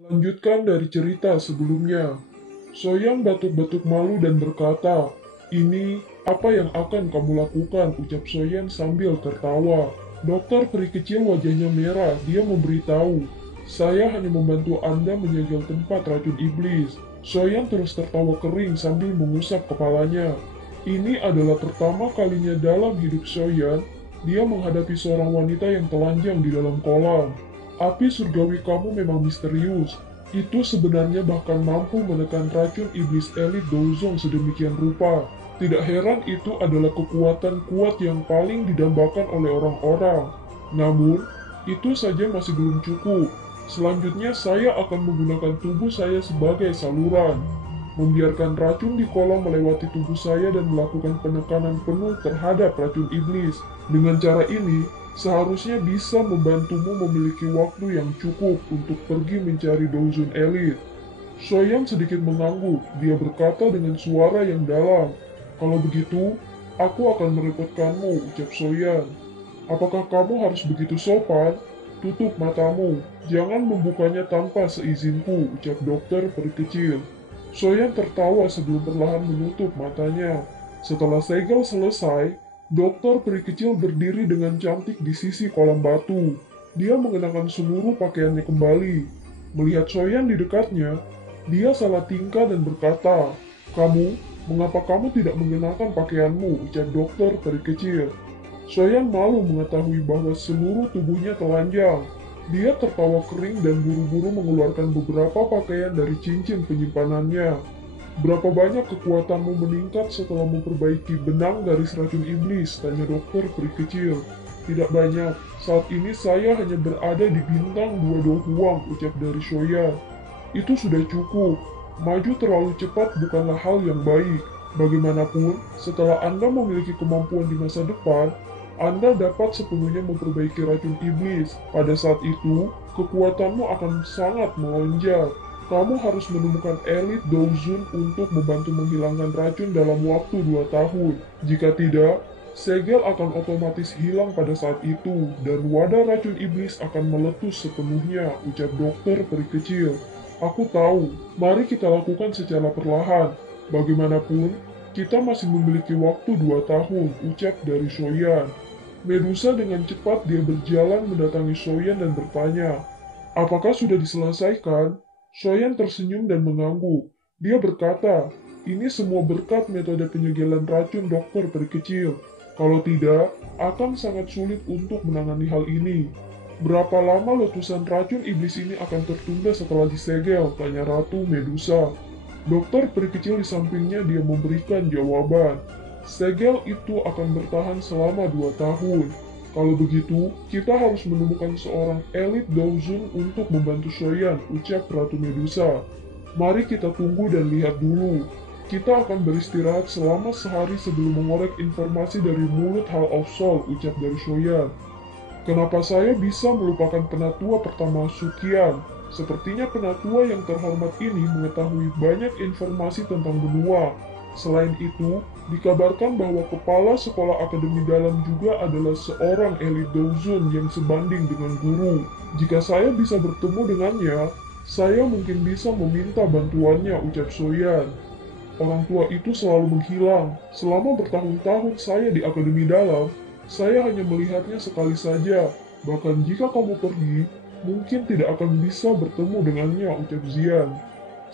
Melanjutkan dari cerita sebelumnya, Soyan batuk-batuk malu dan berkata, "Ini apa yang akan kamu lakukan?" ucap Soyan sambil tertawa. Dokter peri kecil wajahnya merah, dia memberitahu, "Saya hanya membantu Anda menyegel tempat racun iblis." Soyan terus tertawa kering sambil mengusap kepalanya. Ini adalah pertama kalinya dalam hidup Soyan, dia menghadapi seorang wanita yang telanjang di dalam kolam. Api surgawi kamu memang misterius. Itu sebenarnya bahkan mampu menekan racun iblis elit Douzong sedemikian rupa. Tidak heran itu adalah kekuatan kuat yang paling didambakan oleh orang-orang. Namun, itu saja masih belum cukup. Selanjutnya saya akan menggunakan tubuh saya sebagai saluran. Membiarkan racun di kolam melewati tubuh saya dan melakukan penekanan penuh terhadap racun iblis. Dengan cara ini, seharusnya bisa membantumu memiliki waktu yang cukup untuk pergi mencari Douzun Elit. Soyan sedikit mengangguk, dia berkata dengan suara yang dalam, "Kalau begitu, aku akan merepotkanmu," ucap Soyan. "Apakah kamu harus begitu sopan? Tutup matamu, jangan membukanya tanpa seizinku," ucap dokter peri kecil. Soyan tertawa sebelum perlahan menutup matanya. Setelah segel selesai, dokter peri kecil berdiri dengan cantik di sisi kolam batu. Dia mengenakan seluruh pakaiannya kembali. Melihat Soyan di dekatnya, dia salah tingkah dan berkata, mengapa kamu tidak mengenakan pakaianmu?" ucap dokter peri kecil. Soyan malu mengetahui bahwa seluruh tubuhnya telanjang. Dia tertawa kering dan buru-buru mengeluarkan beberapa pakaian dari cincin penyimpanannya. "Berapa banyak kekuatanmu meningkat setelah memperbaiki benang garis racun iblis?" tanya dokter peri kecil. "Tidak banyak, saat ini saya hanya berada di bintang 2 Do Huang," ucap dari Soyan. "Itu sudah cukup. Maju terlalu cepat bukanlah hal yang baik. Bagaimanapun, setelah Anda memiliki kemampuan di masa depan, Anda dapat sepenuhnya memperbaiki racun iblis. Pada saat itu, kekuatanmu akan sangat melonjak. Kamu harus menemukan elit Douzun untuk membantu menghilangkan racun dalam waktu 2 tahun. Jika tidak, segel akan otomatis hilang pada saat itu, dan wadah racun iblis akan meletus sepenuhnya," ucap dokter peri kecil. "Aku tahu, mari kita lakukan secara perlahan. Bagaimanapun, kita masih memiliki waktu 2 tahun, ucap dari Soyan. Medusa dengan cepat dia berjalan mendatangi Soyan dan bertanya, "Apakah sudah diselesaikan?" Soyan tersenyum dan mengangguk. Dia berkata, "Ini semua berkat metode penyegelan racun dokter peri kecil. Kalau tidak, akan sangat sulit untuk menangani hal ini." "Berapa lama letusan racun iblis ini akan tertunda setelah disegel?" tanya Ratu Medusa. Dokter peri kecil di sampingnya dia memberikan jawaban. "Segel itu akan bertahan selama 2 tahun. Kalau begitu, kita harus menemukan seorang elit Douzun untuk membantu Soyan," ucap Ratu Medusa. "Mari kita tunggu dan lihat dulu. Kita akan beristirahat selama sehari sebelum mengorek informasi dari mulut Hall of Soul," ucap dari Soyan. "Kenapa saya bisa melupakan penatua pertama Sukian? Sepertinya penatua yang terhormat ini mengetahui banyak informasi tentang benua. Selain itu, dikabarkan bahwa kepala sekolah akademi dalam juga adalah seorang elit Douzun yang sebanding dengan guru. Jika saya bisa bertemu dengannya, saya mungkin bisa meminta bantuannya," ucap Soyan. "Orang tua itu selalu menghilang. Selama bertahun-tahun saya di akademi dalam, saya hanya melihatnya sekali saja. Bahkan jika kamu pergi, mungkin tidak akan bisa bertemu dengannya," ucap Zian.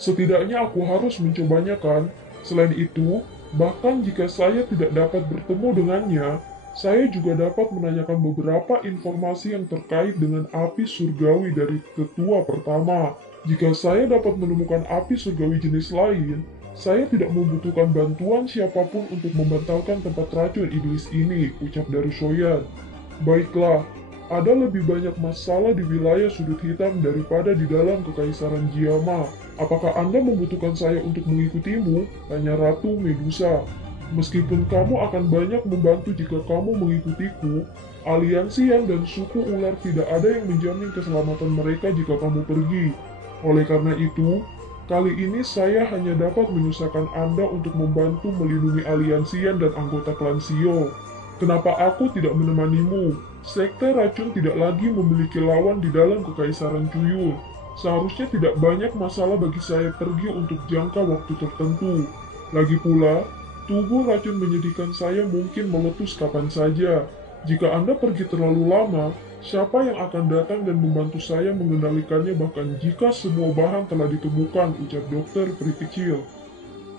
"Setidaknya aku harus mencobanya kan? Selain itu, bahkan jika saya tidak dapat bertemu dengannya, saya juga dapat menanyakan beberapa informasi yang terkait dengan api surgawi dari ketua pertama. Jika saya dapat menemukan api surgawi jenis lain, saya tidak membutuhkan bantuan siapapun untuk membatalkan tempat racun iblis ini," ucap dari Soyan. "Baiklah, ada lebih banyak masalah di wilayah sudut hitam daripada di dalam kekaisaran Jiama. Apakah Anda membutuhkan saya untuk mengikutimu?" tanya Ratu Medusa. "Meskipun kamu akan banyak membantu jika kamu mengikutiku, aliansi Yang dan suku ular tidak ada yang menjamin keselamatan mereka jika kamu pergi. Oleh karena itu, kali ini saya hanya dapat menyusahkan Anda untuk membantu melindungi aliansian dan anggota klan Sio. Kenapa aku tidak menemanimu? Sekte racun tidak lagi memiliki lawan di dalam kekaisaran Cuyun. Seharusnya tidak banyak masalah bagi saya pergi untuk jangka waktu tertentu. Lagi pula, tubuh racun menyedihkan saya mungkin meletus kapan saja. Jika Anda pergi terlalu lama, siapa yang akan datang dan membantu saya mengendalikannya bahkan jika semua bahan telah ditemukan, ucap dokter peri kecil.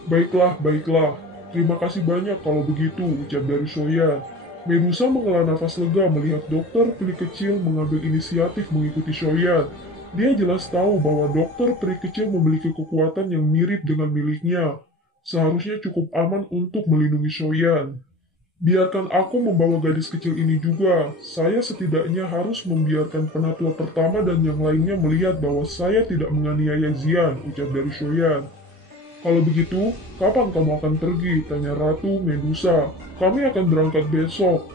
Baiklah, baiklah. Terima kasih banyak kalau begitu, ucap dari Soyan. Medusa menghela nafas lega melihat dokter peri kecil mengambil inisiatif mengikuti Soyan. Dia jelas tahu bahwa dokter peri kecil memiliki kekuatan yang mirip dengan miliknya. Seharusnya cukup aman untuk melindungi Soyan. Biarkan aku membawa gadis kecil ini juga. Saya setidaknya harus membiarkan penatua pertama dan yang lainnya melihat bahwa saya tidak menganiaya Xian, ucap dari Soyan. Kalau begitu, kapan kamu akan pergi? Tanya Ratu Medusa. Kami akan berangkat besok.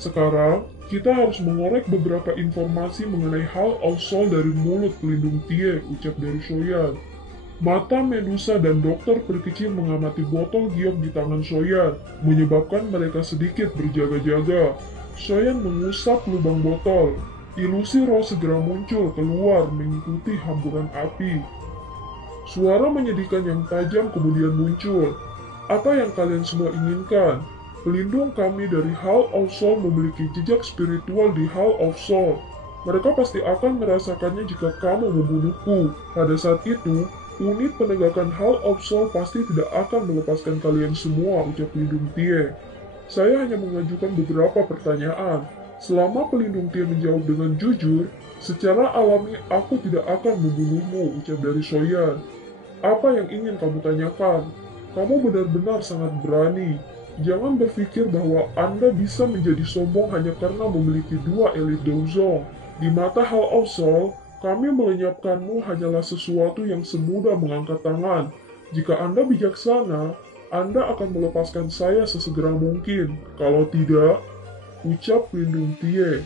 Sekarang, kita harus mengorek beberapa informasi mengenai Hall of Soul dari mulut pelindung Tie, ucap dari Soyan. Mata Medusa dan dokter peri kecil mengamati botol giok di tangan Soyan, menyebabkan mereka sedikit berjaga-jaga. Soyan mengusap lubang botol. Ilusi roh segera muncul keluar mengikuti hamburan api. Suara menyedihkan yang tajam kemudian muncul. Apa yang kalian semua inginkan? Pelindung kami dari Hall of Soul memiliki jejak spiritual di Hall of Soul. Mereka pasti akan merasakannya jika kamu membunuhku. Pada saat itu, unit penegakan Hall of Soul pasti tidak akan melepaskan kalian semua, ucap pelindung Tie. Saya hanya mengajukan beberapa pertanyaan. Selama pelindung Tie menjawab dengan jujur, secara alami aku tidak akan membunuhmu, ucap dari Soyan. Apa yang ingin kamu tanyakan? Kamu benar-benar sangat berani. Jangan berpikir bahwa Anda bisa menjadi sombong hanya karena memiliki 2 elit Douzong. Di mata Hall of Soul, kami melenyapkanmu hanyalah sesuatu yang semudah mengangkat tangan. Jika Anda bijaksana, Anda akan melepaskan saya sesegera mungkin. Kalau tidak, ucap pelindung Tie.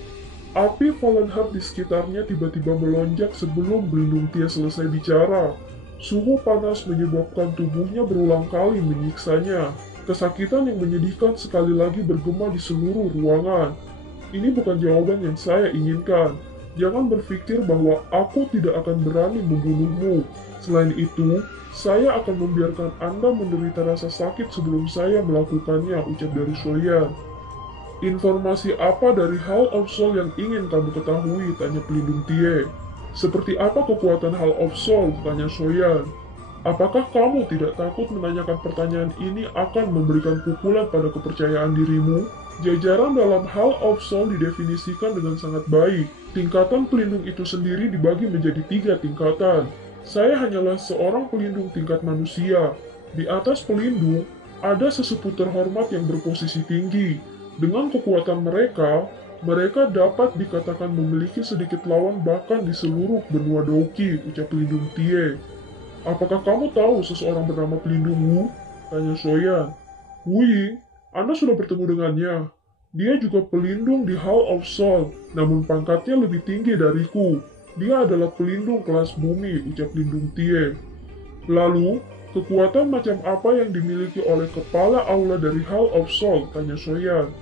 Api Fallen Heart di sekitarnya tiba-tiba melonjak sebelum pelindung Tie selesai bicara. Suhu panas menyebabkan tubuhnya berulang kali menyiksanya. Kesakitan yang menyedihkan sekali lagi bergema di seluruh ruangan. Ini bukan jawaban yang saya inginkan. Jangan berpikir bahwa aku tidak akan berani membunuhmu. Selain itu, saya akan membiarkan Anda menderita rasa sakit sebelum saya melakukannya, ucap dari Soyan. Informasi apa dari Hall of Soul yang ingin kamu ketahui? Tanya pelindung Tie. Seperti apa kekuatan Hall of Soul? Tanya Soyan. Apakah kamu tidak takut menanyakan pertanyaan ini akan memberikan pukulan pada kepercayaan dirimu? Jajaran dalam Hall of Soul didefinisikan dengan sangat baik. Tingkatan pelindung itu sendiri dibagi menjadi 3 tingkatan. Saya hanyalah seorang pelindung tingkat manusia. Di atas pelindung, ada sesepuh terhormat yang berposisi tinggi. Dengan kekuatan mereka, mereka dapat dikatakan memiliki sedikit lawan bahkan di seluruh benua Douki, ucap pelindung Tie. Apakah kamu tahu seseorang bernama pelindungmu? Tanya Soyan. Wuying, Anda sudah bertemu dengannya. Dia juga pelindung di Hall of Soul, namun pangkatnya lebih tinggi dariku. Dia adalah pelindung kelas bumi, ucap pelindung Tie. Lalu, kekuatan macam apa yang dimiliki oleh kepala aula dari Hall of Soul? Tanya Soyan.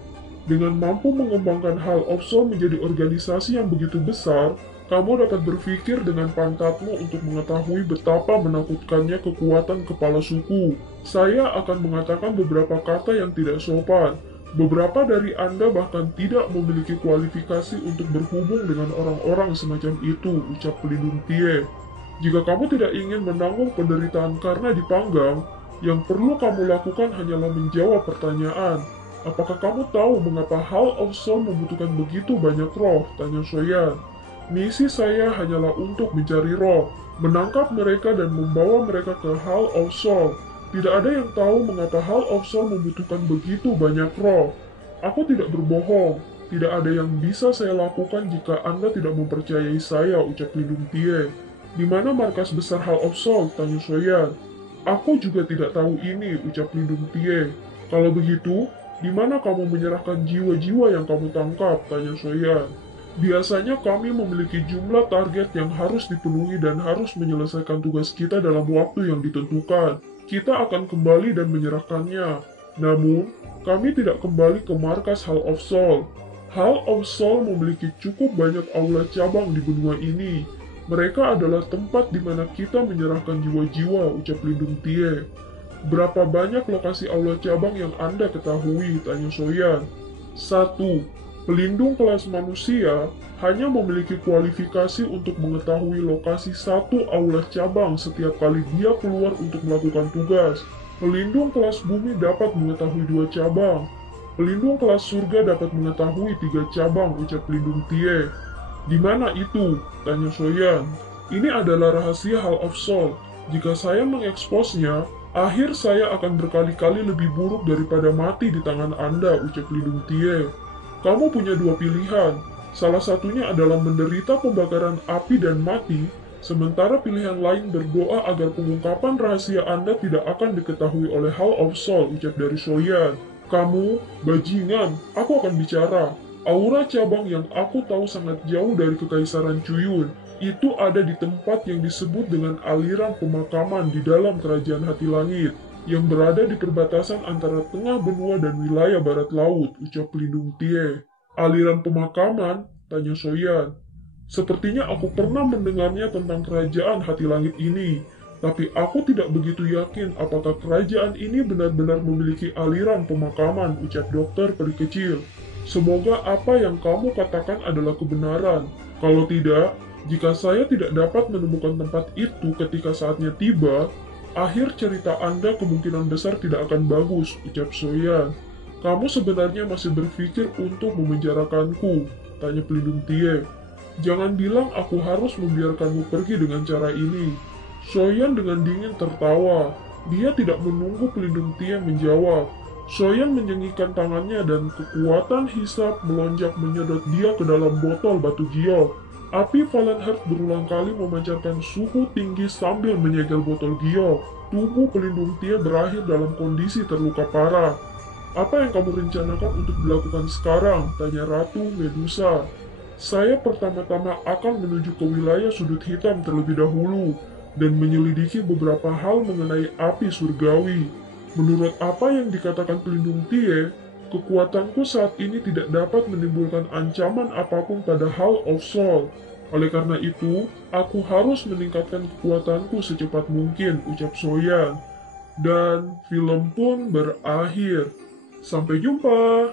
Dengan mampu mengembangkan Hall of Soul menjadi organisasi yang begitu besar, kamu dapat berpikir dengan pantatmu untuk mengetahui betapa menakutkannya kekuatan kepala suku. Saya akan mengatakan beberapa kata yang tidak sopan. Beberapa dari Anda bahkan tidak memiliki kualifikasi untuk berhubung dengan orang-orang semacam itu, ucap pelindung Tie. Jika kamu tidak ingin menanggung penderitaan karena dipanggang, yang perlu kamu lakukan hanyalah menjawab pertanyaan. Apakah kamu tahu mengapa Hall of Soul membutuhkan begitu banyak roh? Tanya Soyan. Misi saya hanyalah untuk mencari roh, menangkap mereka dan membawa mereka ke Hall of Soul. Tidak ada yang tahu mengapa Hall of Soul membutuhkan begitu banyak roh. Aku tidak berbohong. Tidak ada yang bisa saya lakukan jika Anda tidak mempercayai saya, ucap pelindung Tie. Di mana markas besar Hall of Soul? Tanya Soyan. Aku juga tidak tahu ini, ucap pelindung Tie. Kalau begitu, di mana kamu menyerahkan jiwa-jiwa yang kamu tangkap? Tanya Soyan. Biasanya kami memiliki jumlah target yang harus dipenuhi dan harus menyelesaikan tugas kita dalam waktu yang ditentukan. Kita akan kembali dan menyerahkannya. Namun, kami tidak kembali ke markas Hall of Soul. Hall of Soul memiliki cukup banyak aula cabang di benua ini. Mereka adalah tempat di mana kita menyerahkan jiwa-jiwa, ucap Lindung Tie. Berapa banyak lokasi aula cabang yang Anda ketahui, tanya Soyan. 1. Pelindung kelas manusia hanya memiliki kualifikasi untuk mengetahui lokasi satu aula cabang setiap kali dia keluar untuk melakukan tugas. Pelindung kelas bumi dapat mengetahui 2 cabang. Pelindung kelas surga dapat mengetahui 3 cabang, ucap Lindung Tie. Di mana itu? Tanya Soyan. Ini adalah rahasia Hall of Soul. Jika saya mengeksposnya, akhir saya akan berkali-kali lebih buruk daripada mati di tangan Anda, ucap Lindung Tie. Kamu punya 2 pilihan. Salah satunya adalah menderita pembakaran api dan mati, sementara pilihan lain berdoa agar pengungkapan rahasia Anda tidak akan diketahui oleh Hall of Soul, ucap dari Soyan. Kamu, bajingan, aku akan bicara. Aura cabang yang aku tahu sangat jauh dari Kekaisaran Cuyun, itu ada di tempat yang disebut dengan aliran pemakaman di dalam Kerajaan Hati Langit, yang berada di perbatasan antara tengah benua dan wilayah barat laut, ucap Lindung Tie. Aliran pemakaman? Tanya Soyan. Sepertinya aku pernah mendengarnya tentang kerajaan Hati Langit ini, tapi aku tidak begitu yakin apakah kerajaan ini benar-benar memiliki aliran pemakaman, ucap dokter peri kecil. Semoga apa yang kamu katakan adalah kebenaran. Kalau tidak, jika saya tidak dapat menemukan tempat itu ketika saatnya tiba, akhir cerita Anda kemungkinan besar tidak akan bagus, ucap Soyan. Kamu sebenarnya masih berpikir untuk memenjarakanku? Tanya Pelindung Tie. Jangan bilang aku harus membiarkanmu pergi dengan cara ini. Soyan dengan dingin tertawa. Dia tidak menunggu Pelindung Tie menjawab. Soyan menyengikkan tangannya dan kekuatan hisap melonjak menyedot dia ke dalam botol batu giok. Api Valenheart berulang kali memancarkan suhu tinggi sambil menyegel botol giok. Tubuh Pelindung Tie berakhir dalam kondisi terluka parah. Apa yang kamu rencanakan untuk dilakukan sekarang? Tanya Ratu Medusa. Saya pertama-tama akan menuju ke wilayah sudut hitam terlebih dahulu dan menyelidiki beberapa hal mengenai api surgawi. Menurut apa yang dikatakan Pelindung Tie, kekuatanku saat ini tidak dapat menimbulkan ancaman apapun pada Hall of Soul. Oleh karena itu, aku harus meningkatkan kekuatanku secepat mungkin, ucap Soyan. Dan film pun berakhir. Sampai jumpa!